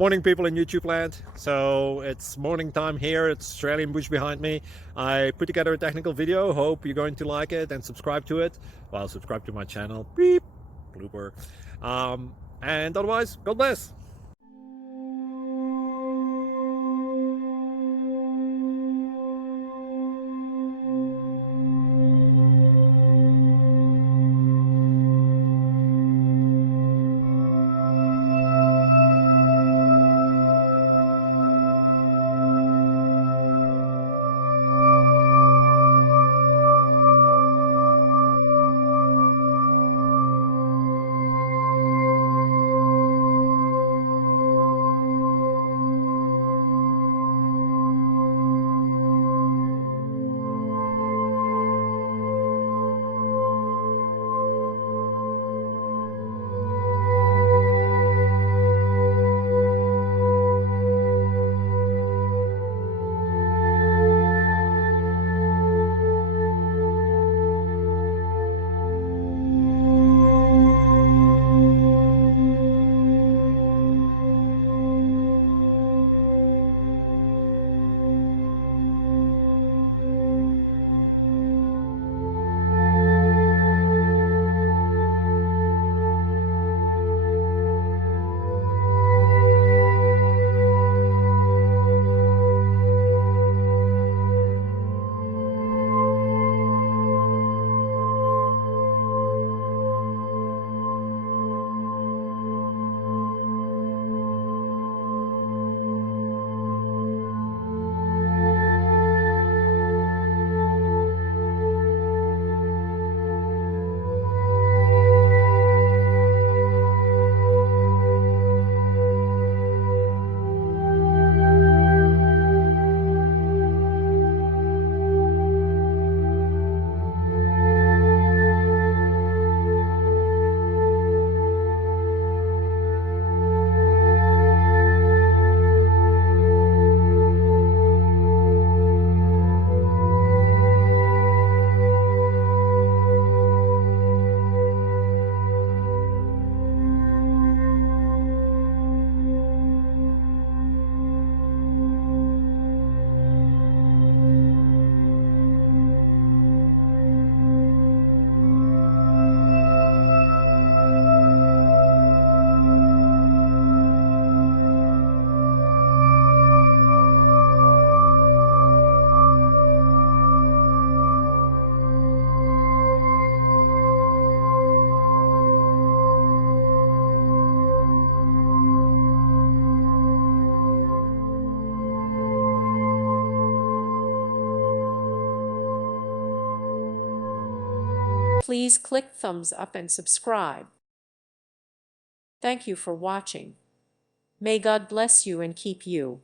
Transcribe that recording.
Morning, people in YouTube land. So it's morning time here. It's Australian bush behind me. I put together a technical video. Hope you're going to like it and subscribe to it. Well, subscribe to my channel. Beep, blooper. And otherwise, God bless. Please click thumbs up and subscribe. Thank you for watching. May God bless you and keep you.